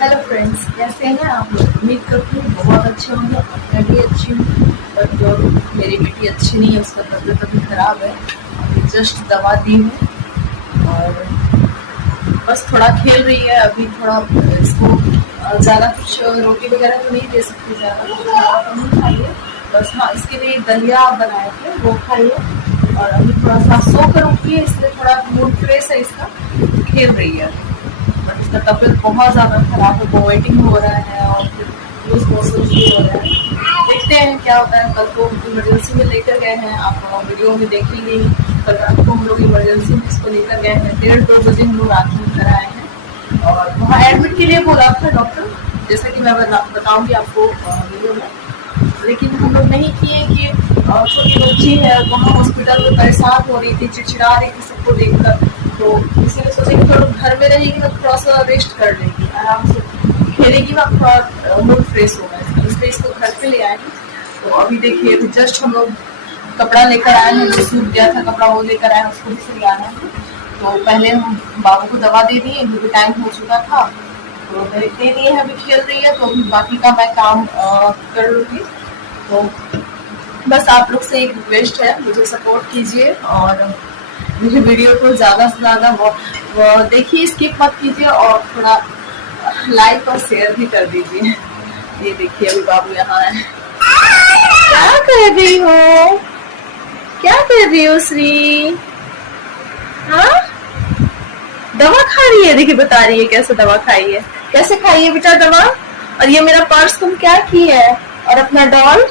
Hello friends, कैसे हैं आप लोग? उम्मीद करती हूँ बहुत अच्छे होंगे। मैं भी अच्छी हूँ, बट जो मेरी बेटी अच्छी नहीं है, उसका तबीयत अभी खराब है। अभी जस्ट दवा दी है और बस थोड़ा खेल रही है। अभी थोड़ा इसको ज़्यादा कुछ रोटी वगैरह तो नहीं दे सकती, ज़्यादा खाना तो नहीं खाइए। बस हाँ, इसके लिए दलिया बनाए थे, वो खाइए। और अभी थोड़ा सा सो कर उठी है, इसलिए थोड़ा मूड फ्रेश है इसका, खेल रही है। बट इसका तबीयत बहुत ज़्यादा खराब है, वॉमिटिंग हो रहा है और फिर लूज मोशन भी हो रहा है। देखते हैं क्या होता है। कल को इमरजेंसी में लेकर गए हैं, आप वीडियो में देखेंगे। कल रात को हम लोग इमरजेंसी में इसको लेकर गए हैं, 1:30-2 बजे हम लोग रात में घर आए हैं और वहाँ एडमिट के लिए बोला था डॉक्टर, जैसा कि मैं बताऊँगी आपको वीडियो में। लेकिन हम लोग नहीं किए कि छोटी बच्ची है, वहाँ हॉस्पिटल में परेशान हो रही थी, चिड़चिड़ा रही थी सबको देखकर। तो इसीलिए सोचे कि थोड़ा घर में रहेगी ना, थोड़ा सा रेस्ट कर लेगी, आराम से खेलेगी ना, थोड़ा मूड फ्रेश होगा इसका, इसलिए इसको घर पे ले आएंगे। तो अभी देखिए, अभी जस्ट हम लोग कपड़ा लेकर आए हैं, जो सूख गया था कपड़ा वो लेकर आए हैं, उसको भी सिलाना है। तो पहले हम बाबू को दवा दे दिए क्योंकि टाइम हो चुका था, तो दे दिए हैं। अभी खेल रही है, तो अभी बाकी का मैं काम कर लूँगी। तो बस आप लोग से एक रिक्वेस्ट है, मुझे सपोर्ट कीजिए और मेरे वीडियो को ज़्यादा से ज़्यादा वो देखिए, स्किप मत कीजिए और थोड़ा लाइक और शेयर भी कर दीजिए। ये देखिए, अभी बाबू यहाँ है। क्या कर रही हो? क्या कर रही हो श्री? हाँ, दवा खा रही है। देखिए, बता रही है कैसे दवा खाई है। कैसे खाई है बेटा दवा? और ये मेरा पर्स तुम क्या की है? और अपना डॉल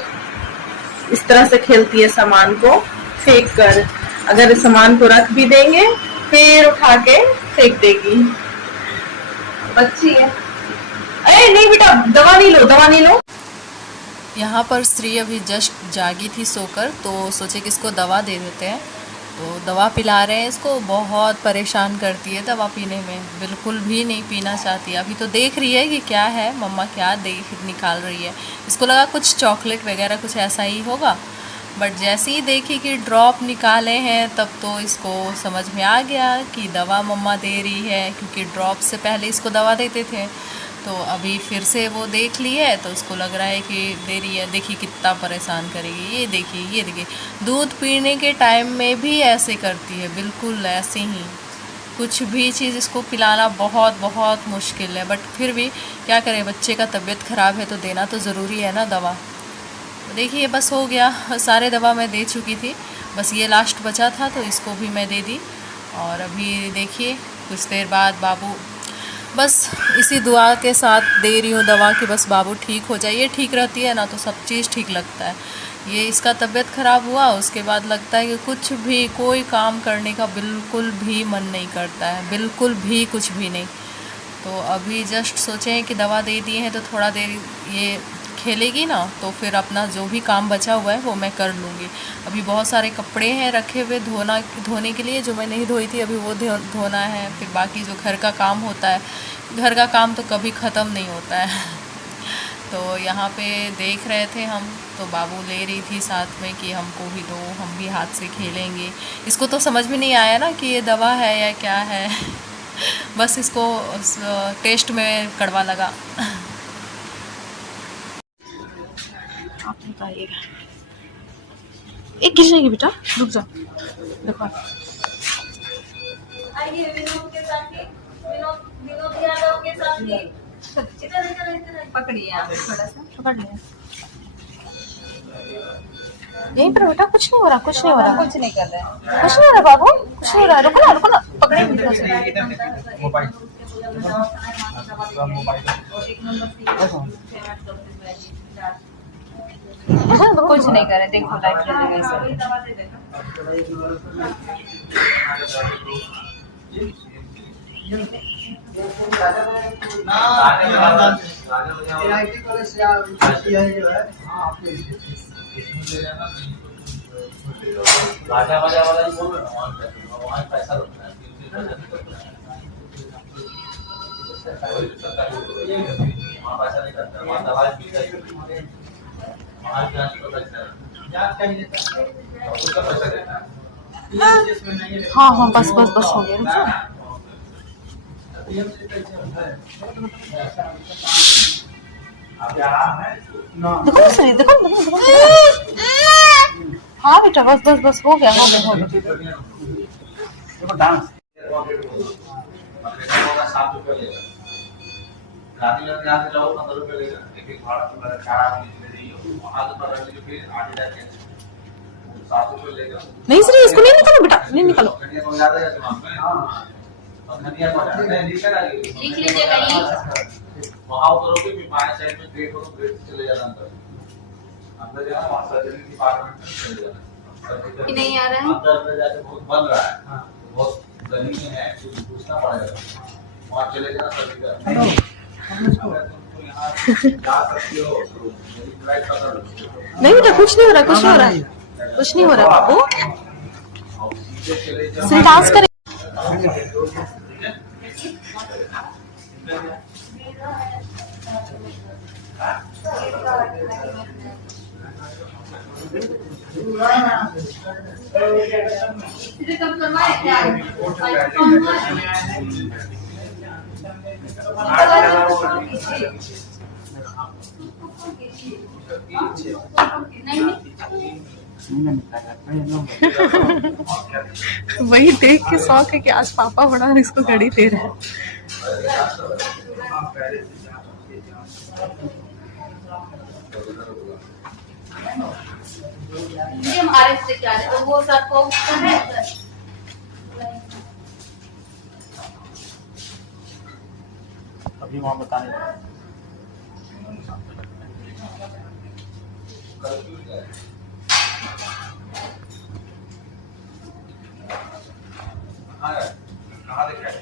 इस तरह से खेलती है, सामान को फेंक कर। अगर सामान को रख भी देंगे, फिर उठा के फेंक देगी। बच्ची है। अरे नहीं बेटा, दवा नहीं लो, दवा नहीं लो। यहाँ पर श्री अभी जस्ट जागी थी सोकर, तो सोचे कि इसको दवा दे देते हैं। तो दवा पिला रहे हैं इसको। बहुत परेशान करती है दवा पीने में, बिल्कुल भी नहीं पीना चाहती। अभी तो देख रही है कि क्या है, मम्मा क्या देख निकाल रही है। इसको लगा कुछ चॉकलेट वगैरह कुछ ऐसा ही होगा, बट जैसे ही देखी कि ड्रॉप निकाले हैं, तब तो इसको समझ में आ गया कि दवा मम्मा दे रही है, क्योंकि ड्रॉप से पहले इसको दवा देते थे। तो अभी फिर से वो देख ली है, तो उसको लग रहा है कि दे रही है। देखिए कितना परेशान करेगी, ये देखिए, ये देखिए, दूध पीने के टाइम में भी ऐसे करती है, बिल्कुल ऐसे ही। कुछ भी चीज़ इसको पिलाना बहुत बहुत मुश्किल है, बट फिर भी क्या करें, बच्चे का तबीयत ख़राब है तो देना तो ज़रूरी है ना दवा। देखिए बस हो गया, सारे दवा मैं दे चुकी थी, बस ये लास्ट बचा था तो इसको भी मैं दे दी। और अभी देखिए कुछ देर बाद बाबू, बस इसी दुआ के साथ दे रही हूँ दवा कि बस बाबू ठीक हो जाए। ये ठीक रहती है ना तो सब चीज़ ठीक लगता है। ये इसका तबीयत ख़राब हुआ, उसके बाद लगता है कि कुछ भी, कोई काम करने का बिल्कुल भी मन नहीं करता है, बिल्कुल भी कुछ भी नहीं। तो अभी जस्ट सोचे हैं कि दवा दे दिए हैं तो थोड़ा देर ये खेलेगी ना, तो फिर अपना जो भी काम बचा हुआ है वो मैं कर लूँगी। अभी बहुत सारे कपड़े हैं रखे हुए धोने के लिए, जो मैं नहीं धोई थी, अभी वो धोना है। फिर बाकी जो घर का काम होता है, घर का काम तो कभी ख़त्म नहीं होता है। तो यहाँ पे देख रहे थे हम, तो बाबू ले रही थी साथ में कि हमको भी दो, हम भी हाथ से खेलेंगे। इसको तो समझ में नहीं आया ना कि ये दवा है या क्या है। बस इसको टेस्ट में कड़वा लगा। आप बताइएगा। एक गिर जाएगी बेटा, रुक जाओ। देखो आइए, विनोद के साथ ही, विनोद यादव के साथ ही। पकड़िए आप, थोड़ा सा पकड़ लिया। यहीं पर बेटा, कुछ नहीं हो रहा, कुछ नहीं हो रहा, कुछ नहीं कर रहे हैं, कुछ नहीं हो रहा बाबू, कुछ नहीं हो रहा। रुको ना, रुको ना, पकड़े कुछ नहीं करे। देखो राजा वाला ही बोल रहा हूँ, वहाँ पैसा रुकना है, वहाँ पैसा नहीं करता, वहाँ दवाई मिलता है, वहाँ जांच का पैसा देता है। हाँ हाँ, बस बस बस हो गया। देखो ना सही, देखो ना, देखो ना। हाँ बेटा, बस बस बस हो गया, हो गया, हो गया। देखो डांस 7 रुपये लेगा। गांधीनगर यहाँ से जाओ 15 रुपये लेगा, लेकिन भाड़ा तुम्हारा 4 आदमी ले जाइए, वहाँ से पकड़ लीजिए, फिर आगे जाके 7 रुपये लेगा। नहीं सर, इसको नहीं निकालो बेटा, नहीं निकालो। धनिया को याद है दिमाग में? हाँ, धनिया को याद है, लिख लीजिए कहीं। वहाँ उतरोगे, फिर बाएं साइड में गेट हो, तो गेट से चले जाना अंदर जाना, वहाँ सर्जरी डिपार्टमेंट में चले जाना। कि नहीं आ रहा है? अंदर जाके बहुत बन रहा है, बहुत गली में है, कुछ पूछना पड़ेगा, वहाँ चले जाना सर्जरी। नहीं बेटा, कुछ नहीं हो रहा, कुछ नहीं हो रहा, कुछ नहीं हो रहा बाबू। सिर्फ डांस करें। वही देख के शौक है कि आज पापा बड़ा इसको घड़ी दे रहे हैं। हमारे से क्या है, तो वो सबको है। अभी वहाँ बताने कहाँ देखा है?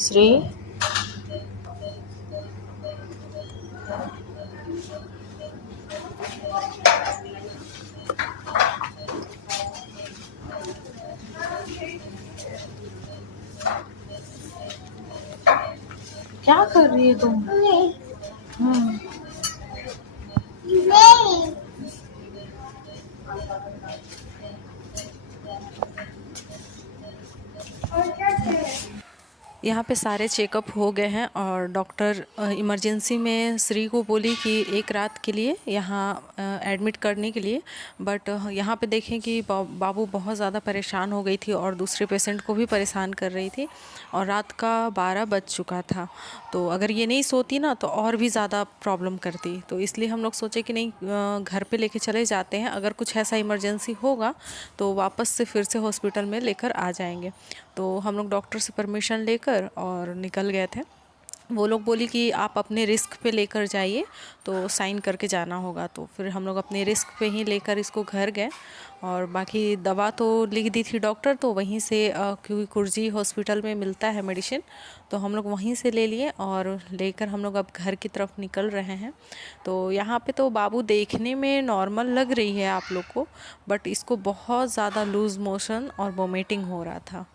श्री क्या कर रही है तुम? यहाँ पे सारे चेकअप हो गए हैं और डॉक्टर इमरजेंसी में श्री को बोली कि एक रात के लिए यहाँ एडमिट करने के लिए, बट यहाँ पे देखें कि बाबू बहुत ज़्यादा परेशान हो गई थी और दूसरे पेशेंट को भी परेशान कर रही थी और रात का 12 बज चुका था। तो अगर ये नहीं सोती ना तो और भी ज़्यादा प्रॉब्लम करती, तो इसलिए हम लोग सोचे कि नहीं घर पे लेके चले जाते हैं, अगर कुछ ऐसा इमरजेंसी होगा तो वापस से फिर से हॉस्पिटल में लेकर आ जाएंगे। तो हम लोग डॉक्टर से परमिशन लेकर और निकल गए थे। वो लोग बोली कि आप अपने रिस्क पे लेकर जाइए, तो साइन करके जाना होगा। तो फिर हम लोग अपने रिस्क पे ही लेकर इसको घर गए और बाकी दवा तो लिख दी थी डॉक्टर, तो वहीं से क्योंकि कुर्जी हॉस्पिटल में मिलता है मेडिसिन, तो हम लोग वहीं से ले लिए और लेकर हम लोग अब घर की तरफ निकल रहे हैं। तो यहाँ पे तो बाबू देखने में नॉर्मल लग रही है आप लोग को, बट इसको बहुत ज़्यादा लूज़ मोशन और वोमिटिंग हो रहा था।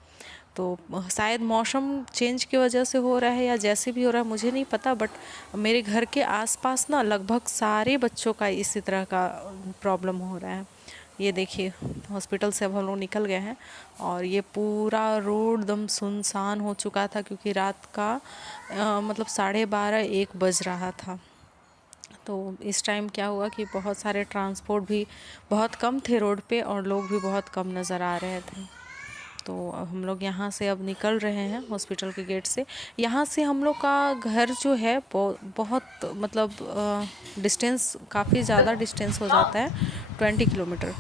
तो शायद मौसम चेंज की वजह से हो रहा है या जैसे भी हो रहा है मुझे नहीं पता, बट मेरे घर के आसपास ना लगभग सारे बच्चों का इसी तरह का प्रॉब्लम हो रहा है। ये देखिए हॉस्पिटल से अब हम लोग निकल गए हैं और ये पूरा रोड एकदम सुनसान हो चुका था क्योंकि रात का मतलब 12:30-1 बज रहा था। तो इस टाइम क्या हुआ कि बहुत सारे ट्रांसपोर्ट भी बहुत कम थे रोड पे और लोग भी बहुत कम नज़र आ रहे थे। तो हम लोग यहाँ से अब निकल रहे हैं हॉस्पिटल के गेट से। यहाँ से हम लोग का घर जो है बहुत मतलब डिस्टेंस काफ़ी ज़्यादा डिस्टेंस हो जाता है, 20 किलोमीटर।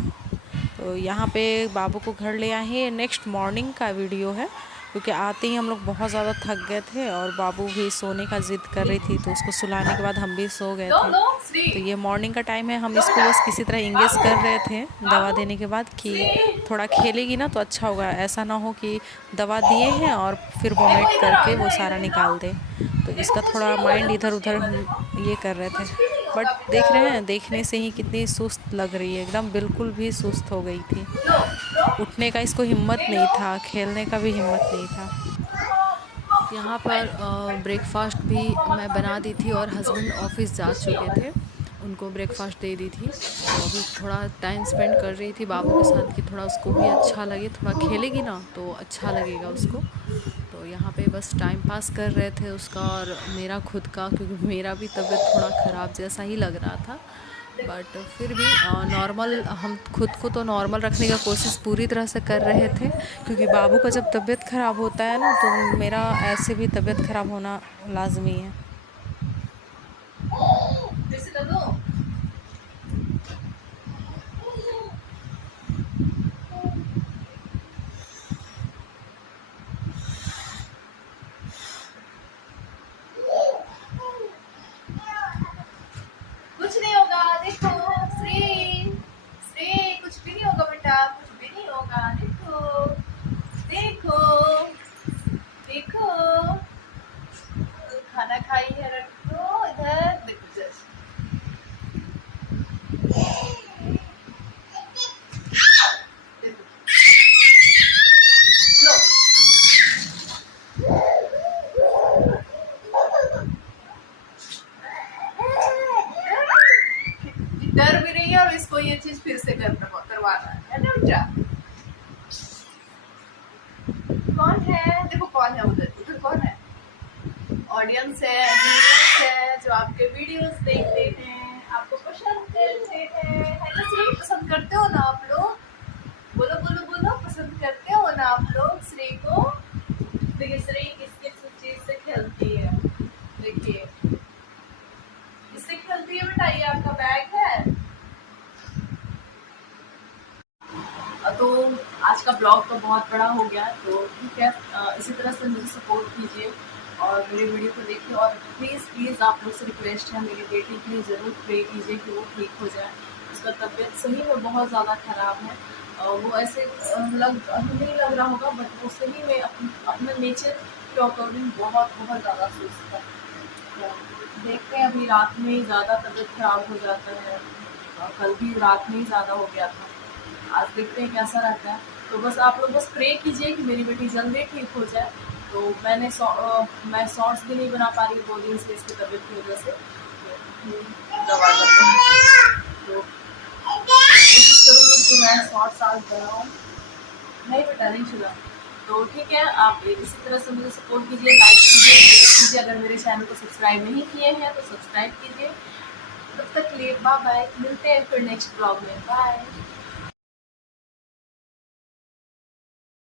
तो यहाँ पे बाबू को घर ले आए हैं, नेक्स्ट मॉर्निंग का वीडियो है। क्योंकि आते ही हम लोग बहुत ज़्यादा थक गए थे और बाबू भी सोने का ज़िद कर रही थी, तो उसको सुलाने के बाद हम भी सो गए थे। तो ये मॉर्निंग का टाइम है, हम इसको बस किसी तरह इंगेज कर रहे थे दवा देने के बाद कि थोड़ा खेलेगी ना तो अच्छा होगा, ऐसा ना हो कि दवा दिए हैं और फिर वोमिट करके वो सारा निकाल दे। तो इसका थोड़ा माइंड इधर उधर हम ये कर रहे थे, बट देख रहे हैं देखने से ही कितनी सुस्त लग रही है, एकदम बिल्कुल भी सुस्त हो गई थी। उठने का इसको हिम्मत नहीं था, खेलने का भी हिम्मत नहीं था। यहाँ पर ब्रेकफास्ट भी मैं बना दी थी और हस्बैंड ऑफिस जा चुके थे, उनको ब्रेकफास्ट दे दी थी। तो अभी थोड़ा टाइम स्पेंड कर रही थी बाबू के साथ कि थोड़ा उसको भी अच्छा लगे, थोड़ा खेलेगी ना तो अच्छा लगेगा उसको। तो यहाँ पे बस टाइम पास कर रहे थे उसका और मेरा खुद का, क्योंकि मेरा भी तबीयत थोड़ा ख़राब जैसा ही लग रहा था। बट फिर भी नॉर्मल, हम खुद को तो नॉर्मल रखने का कोशिश पूरी तरह से कर रहे थे, क्योंकि बाबू का जब तबीयत ख़राब होता है ना तो मेरा ऐसे भी तबीयत ख़राब होना लाजमी है। कुछ नहीं होगा, देखो श्री, श्री कुछ भी नहीं होगा बेटा, कुछ भी नहीं होगा, देखो देखो देखो, खाना खाई है, रखो इधर, देखो जस्ट डर भी रही है और इसको ये चीज फिर से करवाना है ना बेटा। कौन है, देखो कौन है उधर, उधर कौन है, ऑडियंस है, व्यूअर्स है जो आपके वीडियोस देखते हैं, आपको पसंद करते हैं, है ना श्री, पसंद करते हो ना आप लोग, बोलो बोलो बोलो, पसंद करते हो ना आप लोग श्री को। देखिए श्री किस किस चीज से खेलती है, देखिए इससे खेलती है बेटा, ये आपका बैग है। तो आज का ब्लॉग तो बहुत बड़ा हो गया, तो ठीक है, इसी तरह से मुझे सपोर्ट कीजिए और मेरी वीडियो को देखिए, और प्लीज़ आप लोग से रिक्वेस्ट है, मेरी बेटी के लिए ज़रूर प्रे कीजिए कि वो ठीक हो जाए। उसका तबीयत सही में बहुत ज़्यादा ख़राब है, वो ऐसे नहीं लग रहा होगा, बट वो सही में अपने नेचर के अकॉर्डिंग बहुत बहुत ज़्यादा सुस्त है। तो देखते हैं, अभी रात में ही ज़्यादा तबीयत ख़राब हो जाता है, कल भी रात में ही ज़्यादा हो गया था, आज देखते हैं कैसा रहता है। तो बस आप लोग बस प्रे कीजिए कि मेरी बेटी जल्दी ठीक हो जाए। तो मैं शॉर्ट्स भी नहीं बना पा रही 2 दिन से इसकी तबीयत की वजह से, दवा करते हैं, तो कोशिश करूँगी कि मैं शॉर्ट्स आज बनाऊँ। नहीं बेटा नहीं छुड़ा। तो ठीक है, आप इसी तरह से मुझे सपोर्ट कीजिए, लाइक कीजिए, शेयर कीजिए, अगर मेरे चैनल को सब्सक्राइब नहीं किए हैं तो सब्सक्राइब कीजिए। तब तक के लिए बाय बाय, मिलते हैं फिर नेक्स्ट ब्लॉग में, बाय।